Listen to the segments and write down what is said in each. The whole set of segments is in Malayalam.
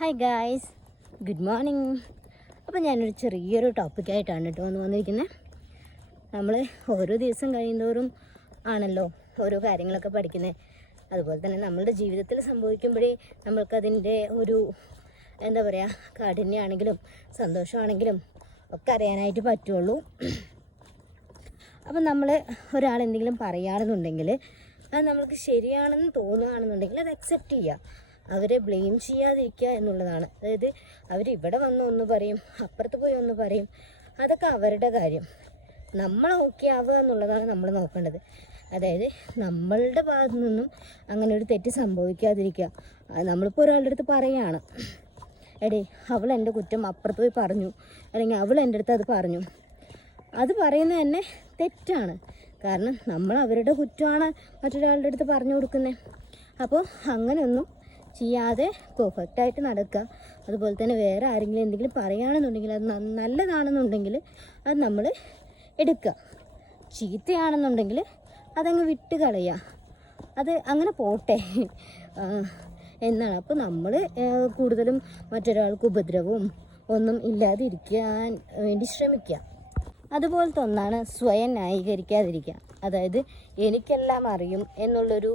ഹായ് ഗായ്സ് ഗുഡ് മോർണിംഗ് അപ്പോൾ ഞാനൊരു ചെറിയൊരു ടോപ്പിക്കായിട്ടാണ് കേട്ടോ വന്ന് വന്നിരിക്കുന്നത് നമ്മൾ ഓരോ ദിവസം കഴിയുന്തോറും ആണല്ലോ ഓരോ കാര്യങ്ങളൊക്കെ പഠിക്കുന്നത് അതുപോലെ തന്നെ നമ്മളുടെ ജീവിതത്തിൽ സംഭവിക്കുമ്പോഴേ നമ്മൾക്കതിന്റെ ഒരു എന്താ പറയുക കാഠിന്യമാണെങ്കിലും സന്തോഷമാണെങ്കിലും ഒക്കെ അറിയാനായിട്ട് പറ്റുള്ളൂ. അപ്പം നമ്മൾ ഒരാൾ എന്തെങ്കിലും പറയുകയാണെന്നുണ്ടെങ്കിൽ അത് നമ്മൾക്ക് ശരിയാണെന്ന് തോന്നുകയാണെന്നുണ്ടെങ്കിൽ അത് അക്സെപ്റ്റ് ചെയ്യുക അവരെ ബ്ലെയിം ചെയ്യാതിരിക്കുക എന്നുള്ളതാണ്. അതായത് ഇവിടെ വന്ന് ഒന്ന് പറയും അപ്പുറത്ത് പോയി ഒന്ന് പറയും. അതൊക്കെ അവരുടെ കാര്യം. നമ്മൾ ഓക്കെ ആവുക എന്നുള്ളതാണ് നമ്മൾ നോക്കേണ്ടത്. അതായത് നമ്മളുടെ ഭാഗത്തു നിന്നും അങ്ങനെ ഒരു തെറ്റ് സംഭവിക്കാതിരിക്കുക. നമ്മളിപ്പോൾ ഒരാളുടെ അടുത്ത് പറയുകയാണ് എടേ അവൾ എന്റെ കുറ്റം അപ്പുറത്ത് പോയി പറഞ്ഞു. അല്ലെങ്കിൽ അവൾ എന്റെ അടുത്ത് അത് പറഞ്ഞു. അത് പറയുന്നത് തന്നെ തെറ്റാണ്. കാരണം നമ്മൾ അവരുടെ കുറ്റമാണ് മറ്റൊരാളുടെ അടുത്ത് പറഞ്ഞു കൊടുക്കുന്നത്. അപ്പോൾ അങ്ങനെയൊന്നും ചെയ്യാതെ പെർഫെക്റ്റായിട്ട് നടക്കുക. അതുപോലെ തന്നെ വേറെ ആരെങ്കിലും എന്തെങ്കിലും പറയുകയാണെന്നുണ്ടെങ്കിൽ അത് നല്ലതാണെന്നുണ്ടെങ്കിൽ അത് നമ്മൾ എടുക്കുക. ചീത്തയാണെന്നുണ്ടെങ്കിൽ അതങ്ങ് വിട്ട് കളയുക. അത് അങ്ങനെ പോട്ടെ. എന്നാണ്. അപ്പോൾ നമ്മൾ കൂടുതലും മറ്റൊരാൾക്ക് ഉപദ്രവവും ഒന്നും ഇല്ലാതിരിക്കാൻ വേണ്ടി ശ്രമിക്കുക. അതുപോലത്തെ ഒന്നാണ് സ്വയം ന്യായീകരിക്കാതിരിക്കുക. അതായത് എനിക്കെല്ലാം അറിയും എന്നുള്ളൊരു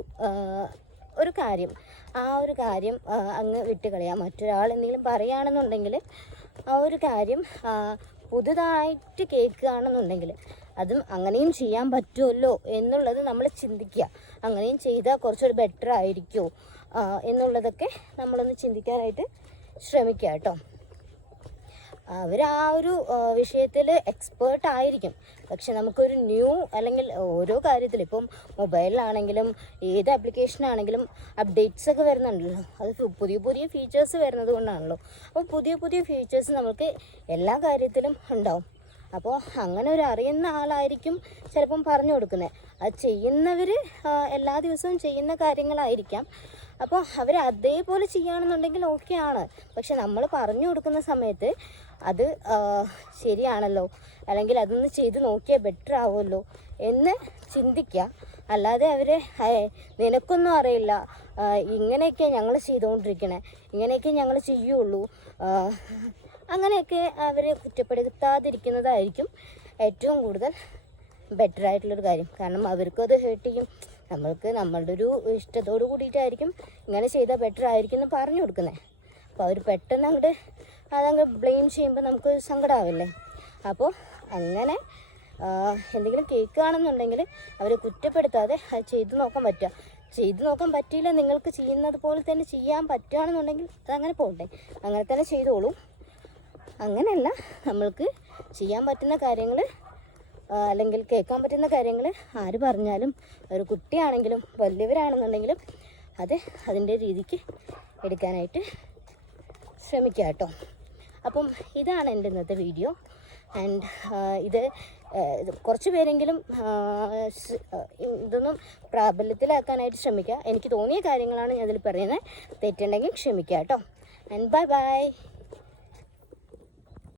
ഒരു കാര്യം ആ ഒരു കാര്യം അങ്ങ് വിട്ട് കളയാം മറ്റൊരാൾ എന്തെങ്കിലും പറയുകയാണെന്നുണ്ടെങ്കിൽ ആ ഒരു കാര്യം പുതുതായിട്ട് കേൾക്കുകയാണെന്നുണ്ടെങ്കിൽ അതും അങ്ങനെയും ചെയ്യാൻ പറ്റുമല്ലോ എന്നുള്ളത് നമ്മൾ ചിന്തിക്കുക. അങ്ങനെയും ചെയ്താൽ കുറച്ചുകൂടി ബെറ്റർ ആയിരിക്കുമോ എന്നുള്ളതൊക്കെ നമ്മളൊന്ന് ചിന്തിക്കാനായിട്ട് ശ്രമിക്കുക കേട്ടോ. അവർ ആ ഒരു വിഷയത്തിൽ എക്സ്പേർട്ട് ആയിരിക്കും. പക്ഷെ നമുക്കൊരു ന്യൂ അല്ലെങ്കിൽ ഓരോ കാര്യത്തിൽ ഇപ്പം മൊബൈലിലാണെങ്കിലും ഏത് ആപ്ലിക്കേഷനാണെങ്കിലും അപ്ഡേറ്റ്സ് ഒക്കെ വരുന്നുണ്ടല്ലോ. അത് പുതിയ പുതിയ ഫീച്ചേഴ്സ് വരുന്നത് കൊണ്ടാണല്ലോ. അപ്പോൾ പുതിയ പുതിയ ഫീച്ചേഴ്സ് നമുക്ക് എല്ലാ കാര്യത്തിലും ഉണ്ടാവും. അപ്പോൾ അങ്ങനെ ഒരു അറിയുന്ന ആളായിരിക്കും ചിലപ്പം പറഞ്ഞു കൊടുക്കുന്നത് അത് ചെയ്യുന്നവർ എല്ലാ ദിവസവും ചെയ്യുന്ന കാര്യങ്ങളായിരിക്കാം. അപ്പോൾ അവർ അതേപോലെ ചെയ്യുകയാണെന്നുണ്ടെങ്കിൽ ഓക്കെ ആണ്. പക്ഷെ നമ്മൾ പറഞ്ഞു കൊടുക്കുന്ന സമയത്ത് അത് ശരിയാണല്ലോ. അല്ലെങ്കിൽ അതൊന്ന് ചെയ്ത് നോക്കിയാൽ ബെറ്റർ ആവുമല്ലോ എന്ന് ചിന്തിക്കുക അല്ലാതെ അവർ നിനക്കൊന്നും അറിയില്ല. ഇങ്ങനെയൊക്കെ ഞങ്ങൾ ചെയ്തുകൊണ്ടിരിക്കണേ ഇങ്ങനെയൊക്കെ ഞങ്ങൾ ചെയ്യുള്ളൂ. അങ്ങനെയൊക്കെ അവരെ കുറ്റപ്പെടുത്താതിരിക്കുന്നതായിരിക്കും ഏറ്റവും കൂടുതൽ ബെറ്റർ ആയിട്ടുള്ളൊരു കാര്യം. കാരണം അവർക്കും അത് ഹേർട്ട് ചെയ്യും. നമ്മൾക്ക് നമ്മളുടെ ഒരു ഇഷ്ടത്തോട് കൂടിയിട്ടായിരിക്കും ഇങ്ങനെ ചെയ്താൽ ബെറ്റർ ആയിരിക്കും എന്ന് പറഞ്ഞു കൊടുക്കുന്നത് അപ്പോൾ അവർ പെട്ടെന്ന് അങ്ങോട്ട് അതങ്ങ് ബ്ലെയിം ചെയ്യുമ്പോൾ നമുക്ക് സങ്കടമാവില്ലേ അപ്പോൾ അങ്ങനെ എന്തെങ്കിലും കേൾക്കുകയാണെന്നുണ്ടെങ്കിൽ അവരെ കുറ്റപ്പെടുത്താതെ അത് ചെയ്തു നോക്കാൻ പറ്റുക. ചെയ്തു നോക്കാൻ പറ്റിയില്ല നിങ്ങൾക്ക് ചെയ്യുന്നത് പോലെ തന്നെ ചെയ്യാൻ പറ്റുകയാണെന്നുണ്ടെങ്കിൽ അതങ്ങനെ പോകട്ടെ. അങ്ങനെ തന്നെ ചെയ്തോളൂ. അങ്ങനെയല്ല നമ്മൾക്ക് ചെയ്യാൻ പറ്റുന്ന കാര്യങ്ങൾ അല്ലെങ്കിൽ കേൾക്കാൻ പറ്റുന്ന കാര്യങ്ങൾ ആര് പറഞ്ഞാലും ഒരു കുട്ടിയാണെങ്കിലും വലിയവരാണെന്നുണ്ടെങ്കിലും അത് അതിന്റെ രീതിക്ക് എടുക്കാനായിട്ട് ശ്രമിക്കുക കേട്ടോ. അപ്പം ഇതാണ് എന്റെ ഇന്നത്തെ വീഡിയോ. ആൻഡ് ഇത് കുറച്ച് പേരെങ്കിലും ഇതൊന്നും പ്രാബല്യത്തിലാക്കാനായിട്ട് ശ്രമിക്കുക. എനിക്ക് തോന്നിയ കാര്യങ്ങളാണ് ഞാൻ പറയുന്നത്. തെറ്റുണ്ടെങ്കിൽ ക്ഷമിക്കുക കേട്ടോ. And bye bye